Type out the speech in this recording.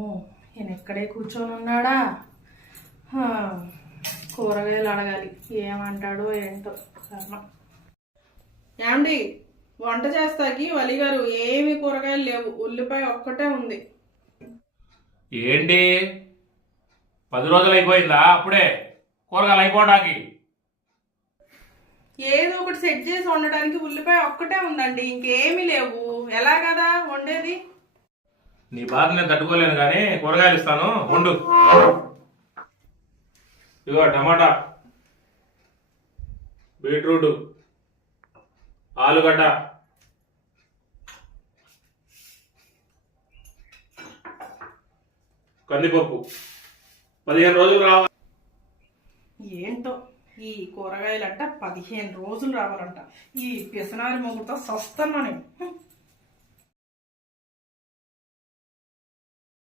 ఈయన ఎక్కడే కూర్చొని ఉన్నాడా? కూరగాయలు అడగాలి, ఏమంటాడో ఏంటో కర్మ. ఏమండి, వంట చేస్తాకి వలిగారు ఏమి కూరగాయలు లేవు, ఉల్లిపాయ ఒక్కటే ఉంది. ఏంటి 10 రోజులు అయిపోయిందా? అప్పుడే కూరగాయలు అయిపోవడానికి? ఏదో ఒకటి సెట్ చేసి వండడానికి ఉల్లిపాయ ఒక్కటే ఉందండి, ఇంకేమీ లేవు. ఎలా కదా వండేది? నీ బాధ నేను తట్టుకోలేను కానీ కూరగాయలు ఇస్తాను, వండు. ఇదిగో టమాటా, బీట్రూట్, ఆలుగడ్డ, కందిపప్పు. 15 రోజులు రావాలి. ఏంటో ఈ కూరగాయలంట 15 రోజులు రావాలంట. ఈ పిసనారి మొగుడుతో సస్తున్నాను.